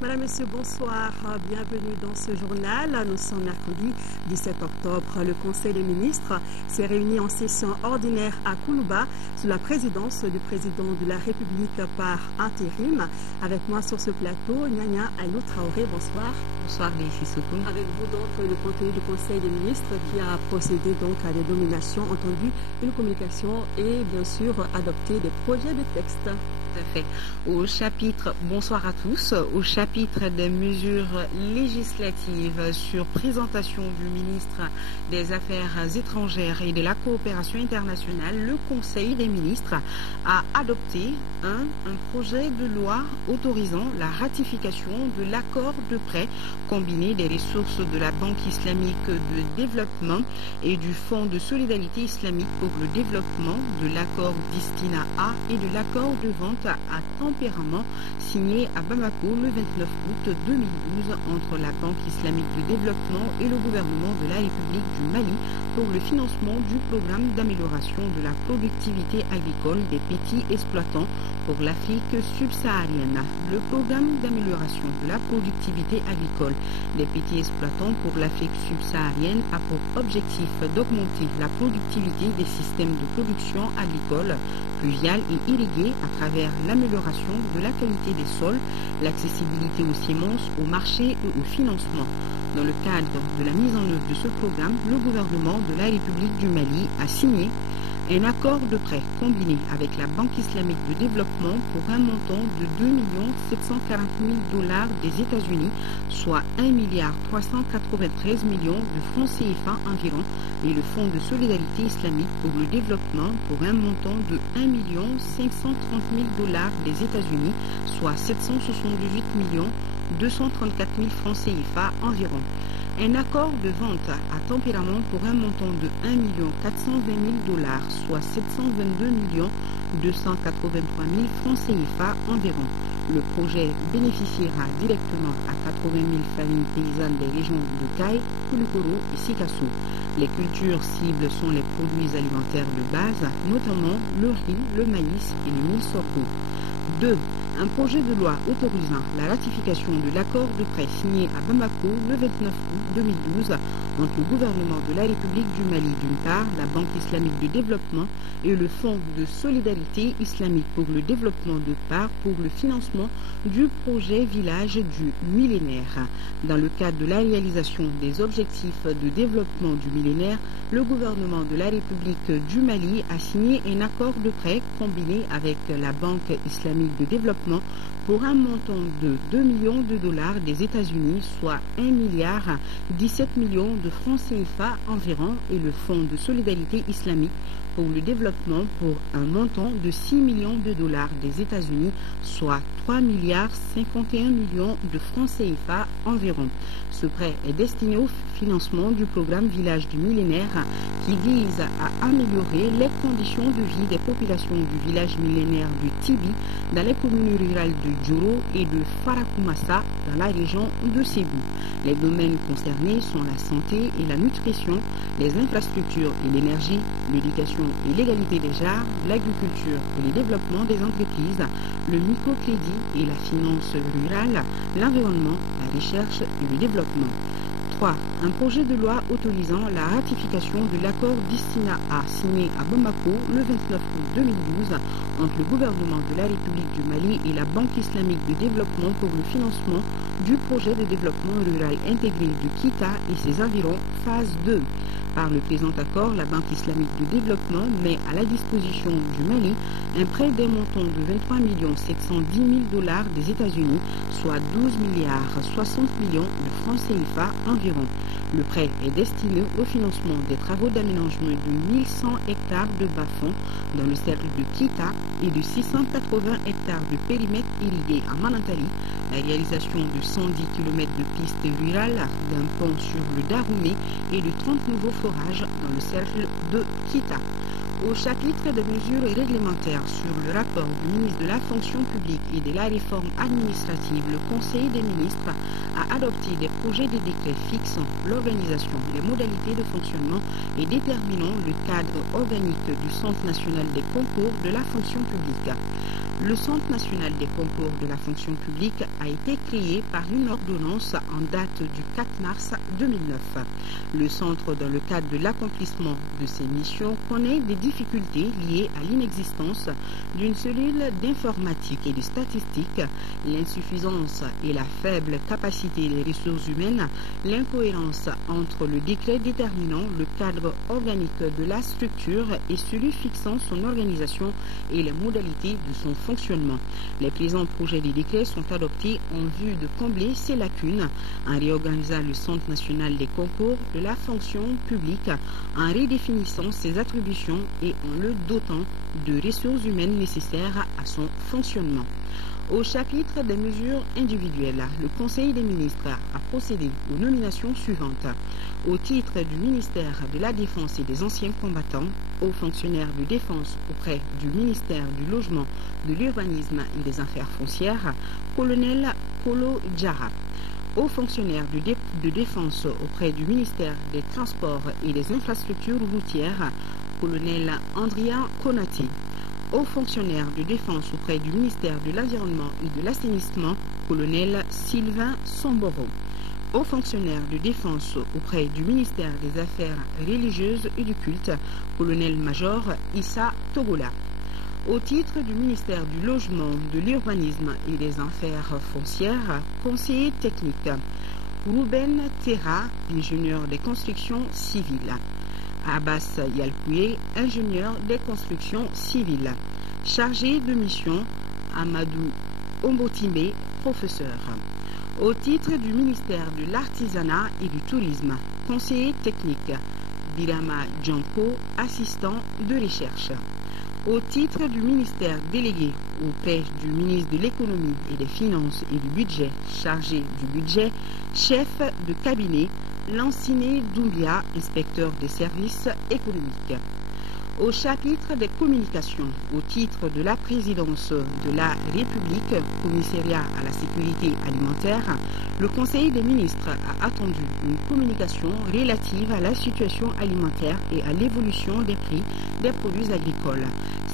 Madame, Monsieur, bonsoir. Bienvenue dans ce journal. Nous sommes mercredi 17 octobre. Le Conseil des ministres s'est réuni en session ordinaire à Koulouba sous la présidence du président de la République par intérim. Avec moi sur ce plateau, Nyanya Aïnou Traoré. Bonsoir. Bonsoir, Léhi Soukou. Avec vous donc le contenu du Conseil des ministres qui a procédé donc à des nominations, entendu une communication et bien sûr adopté des projets de texte. Tout à fait. Au chapitre, bonsoir à tous, au chapitre des mesures législatives sur présentation du ministre des Affaires étrangères et de la coopération internationale, le Conseil des ministres a adopté un projet de loi autorisant la ratification de l'accord de prêt combiné des ressources de la Banque islamique de développement et du Fonds de solidarité islamique pour le développement, de l'accord d'Istina A et de l'accord de vente à tempérament signé à Bamako le 29 août 2012 entre la Banque islamique de développement et le gouvernement de la République du Mali pour le financement du programme d'amélioration de la productivité agricole des petits exploitants pour l'Afrique subsaharienne. Le programme d'amélioration de la productivité agricole des petits exploitants pour l'Afrique subsaharienne a pour objectif d'augmenter la productivité des systèmes de production agricole pluviale et irriguée à travers l'amélioration de la qualité des sols, l'accessibilité aux semences, au marché et au financement. Dans le cadre de la mise en œuvre de ce programme, le gouvernement de la République du Mali a signé un accord de prêt combiné avec la Banque islamique de développement pour un montant de 2 740 000 $ des États-Unis, soit 1 393 millions de francs CFA environ, et le Fonds de solidarité islamique pour le développement pour un montant de 1 530 000 $ des États-Unis, soit 778 234 000 francs CFA environ. Un accord de vente à tempérament pour un montant de 1 420 000 $, soit 722 283 000 francs CFA environ. Le projet bénéficiera directement à 80 000 familles paysannes des régions de Caille, Koulikoro et Sikasso. Les cultures cibles sont les produits alimentaires de base, notamment le riz, le maïs et le mil sorgho. 2. Un projet de loi autorisant la ratification de l'accord de prêt signé à Bamako le 29 août 2012 entre le gouvernement de la République du Mali d'une part, la Banque islamique de développement et le Fonds de solidarité islamique pour le développement d'autre part pour le financement du projet village du millénaire. Dans le cadre de la réalisation des objectifs de développement du millénaire, le gouvernement de la République du Mali a signé un accord de prêt combiné avec la Banque islamique de développement pour un montant de 2 millions de $ des États-Unis, soit 1 milliard 17 millions de francs CFA environ, et le Fonds de solidarité islamique pour le développement pour un montant de 6 millions de $ des États-Unis, soit 3 milliards 51 millions de francs CFA environ. Ce prêt est destiné au financement du programme Village du millénaire qui vise à améliorer les conditions de vie des populations du village millénaire du Tibi dans les communes rurales de Djoro et de Farakoumassa dans la région de Ségou. Les domaines concernés sont la santé et la nutrition, les infrastructures et l'énergie, l'éducation et l'égalité des genres, l'agriculture et le développement des entreprises, le microcrédit et la finance rurale, l'environnement, la recherche et le développement. 3. Un projet de loi autorisant la ratification de l'accord d'Istina A signé à Bamako le 29 août 2012 entre le gouvernement de la République du Mali et la Banque islamique de développement pour le financement du projet de développement rural intégré de Kita et ses environs, phase 2. Par le présent accord, la Banque islamique de développement met à la disposition du Mali un prêt d'un montant de 23 710 000 $ des États-Unis, soit 12 milliards 60 millions de francs CFA environ. Le prêt est destiné au financement des travaux d'aménagement de 1100 hectares de bas-fonds dans le cercle de Kita et de 680 hectares de périmètre irrigué à Manantali, la réalisation de 110 km de pistes rurales, d'un pont sur le Daroumé et de 30 nouveaux forages dans le cercle de Kita. Au chapitre des mesures réglementaires sur le rapport du ministre de la fonction publique et de la réforme administrative, le Conseil des ministres a adopté des projets de décrets fixant l'organisation, les modalités de fonctionnement et déterminant le cadre organique du Centre national des concours de la fonction publique. Le Centre national des concours de la fonction publique a été créé par une ordonnance en date du 4 mars 2009. Le centre, dans le cadre de l'accomplissement de ses missions, connaît des difficultés liées à l'inexistence d'une cellule d'informatique et de statistique, l'insuffisance et la faible capacité des ressources humaines, l'incohérence entre le décret déterminant le cadre organique de la structure et celui fixant son organisation et les modalités de son fonctionnement. Les présents projets de décret sont adoptés en vue de combler ces lacunes en réorganisant le Centre national des concours de la fonction publique, en redéfinissant ses attributions et en le dotant de ressources humaines nécessaires à son fonctionnement. Au chapitre des mesures individuelles, le Conseil des ministres a procédé aux nominations suivantes. Au titre du ministère de la Défense et des anciens combattants, aux fonctionnaires de défense auprès du ministère du Logement, de l'Urbanisme et des Affaires foncières, colonel Kolo Djara. Aux fonctionnaires de défense auprès du ministère des Transports et des Infrastructures routières, colonel Andria Konati. Aux fonctionnaires de défense auprès du ministère de l'Environnement et de l'Assainissement, colonel Sylvain Somboro. Aux fonctionnaires de défense auprès du ministère des Affaires religieuses et du culte, colonel-major Issa Togola. Au titre du ministère du Logement, de l'Urbanisme et des Affaires foncières, conseiller technique, Ruben Terra, ingénieur des constructions civiles. Abbas Yalkoué, ingénieur des constructions civiles. Chargé de mission, Amadou Ombotime, professeur. Au titre du ministère de l'Artisanat et du Tourisme, conseiller technique, Birama Djanko, assistant de recherche. Au titre du ministère délégué auprès du ministre de l'Économie et des Finances et du Budget, chargé du budget, chef de cabinet, Lanciné Doumbia, inspecteur des services économiques. Au chapitre des communications, au titre de la présidence de la République, commissariat à la sécurité alimentaire, le Conseil des ministres a attendu une communication relative à la situation alimentaire et à l'évolution des prix des produits agricoles.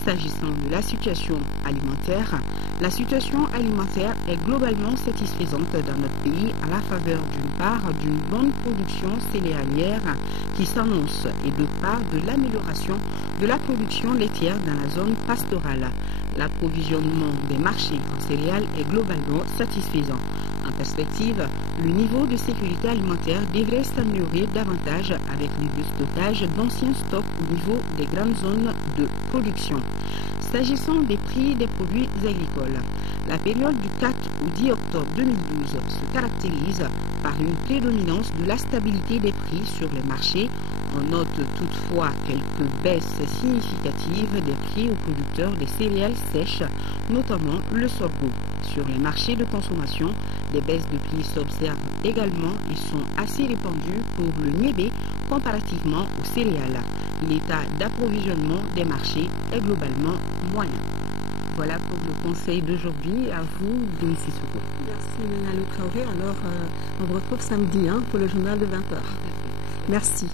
S'agissant de la situation alimentaire, la situation alimentaire est globalement satisfaisante dans notre pays à la faveur d'une part d'une bonne production céréalière qui s'annonce et d'autre part de l'amélioration de la production laitière dans la zone pastorale. L'approvisionnement des marchés en céréales est globalement satisfaisant. En perspective, le niveau de sécurité alimentaire devrait s'améliorer davantage avec le stockage d'anciens stocks au niveau des grandes zones de production. S'agissant des prix des produits agricoles, la période du 4 au 10 octobre 2012 se caractérise par une prédominance de la stabilité des prix sur les marchés. On note toutefois quelques baisses significatives des prix aux producteurs des céréales sèches, notamment le sorgho. Sur les marchés de consommation, des baisses de prix s'observent également et sont assez répandues pour le niébé comparativement aux céréales. L'état d'approvisionnement des marchés est globalement moyen. Voilà pour le conseil d'aujourd'hui. À vous, Denis Sissoko. Merci, Nana Traoré. Alors, on vous retrouve samedi pour le journal de 20h. Merci.